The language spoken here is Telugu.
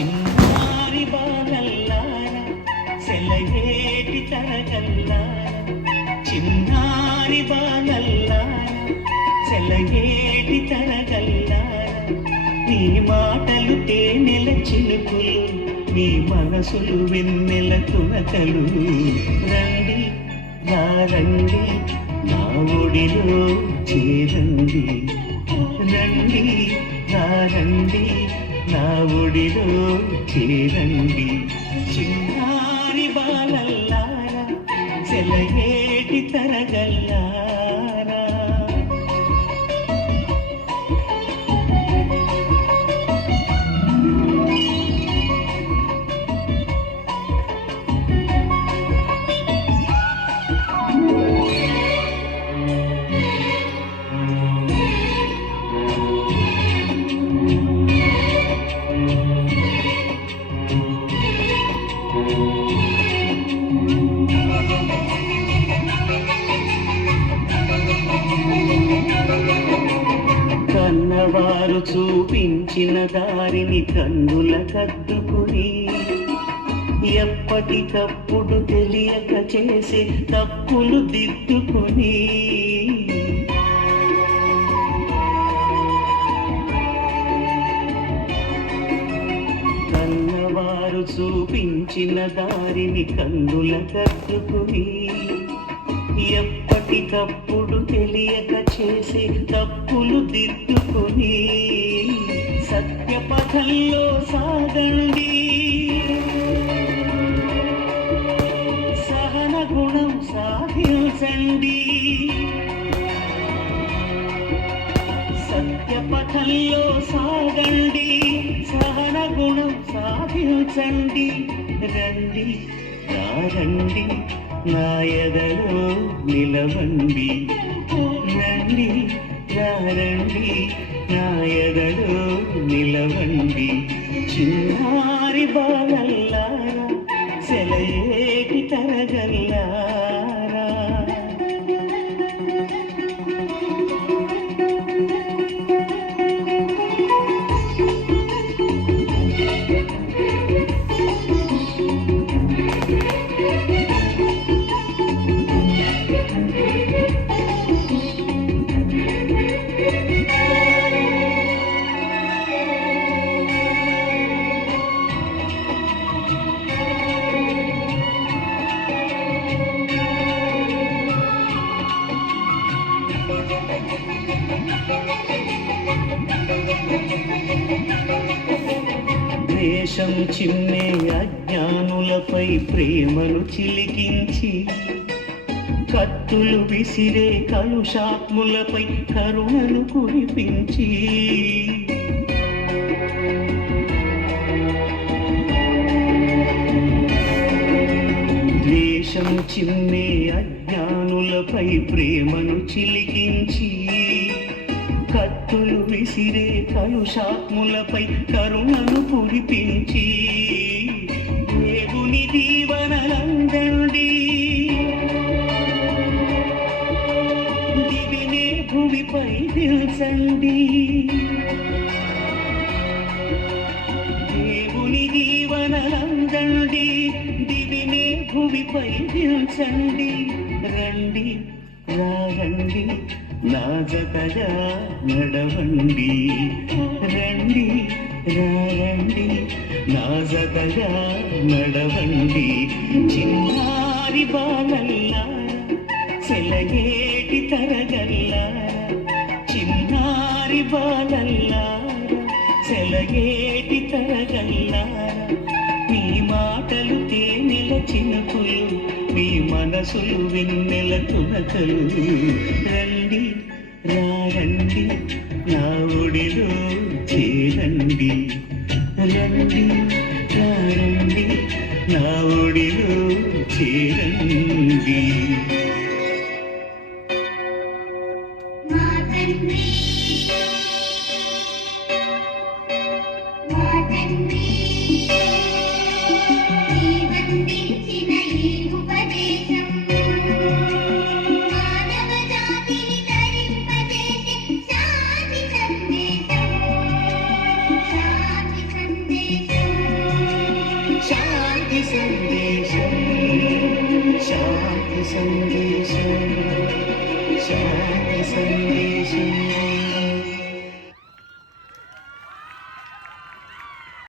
చిన్నారి బాలల్లార సెలయేటి తరగల్లార చిన్నారి బాలల్లార సెలయేటి తరగల్లార నీ మాటలు తేనెల చినుకులు నీ మనసులు వెన్నెల తునకలు రండి రండి నా ఒడిలో చేరండి రండి రండి నా ఒడిలో చేరండి చిన్నారి బాలల్లారా సెలయేటి తరగల్లారా కన్నవారు చూపించిన దారిని కన్నుల కద్దుకుని ఎప్పటికప్పుడు తెలియక చేసే తప్పులు దిద్దుకుని కన్నవారు చూపించిన దారిని కన్నుల కద్దుకుని ఎప్పటికప్పుడు తెలియక చేసే తప్పులు దిద్దుకుని సత్యపథంలో సాగండి సహన గుణం సాధించండి సత్యపథంలో సాగండి సహన గుణం సాధించండి రండి రండి నా ఎదలో నిలవండి రండి రండి నా ఎదలో నిలవండి చిన్నారి బాలల్లారా సెలయేటి తరగల్లారా ద్వేషం చిమ్మే అజ్ఞానులపై ప్రేమను చిలికించి కత్తులు విసిరే కలుషాత్ములపై కరుణను కురిపించి ద్వేషం చిమ్మే అజ్ఞానులపై ప్రేమను చిలికించి కత్తులు విసిరే కలుషాత్ములపై కరుణను కురిపించి దేవుని దీవెనలందండి దివినే భూమిపై దిల్చండి దేవుని దీవెనలందండి దివినే భూమిపై దిల్చండి రండి రండి నా జతగా నడవండి రండి రండి నా జతగా నడవండి చిన్నారి బాలల్లారా సెలయేటి తరగల్లారా చిన్నారి బాలల్లారా సెలయేటి తరగల్లారా మీ మాటలు తేనెల చినుకులు మీ మనసులు వెన్నెల తునకలు రండి రండి నా ఒడిలో చేరండి రండి రండి నా ఒడిలో చేరండి సందేశం శాంతి సందేశం శాంతి సందేశం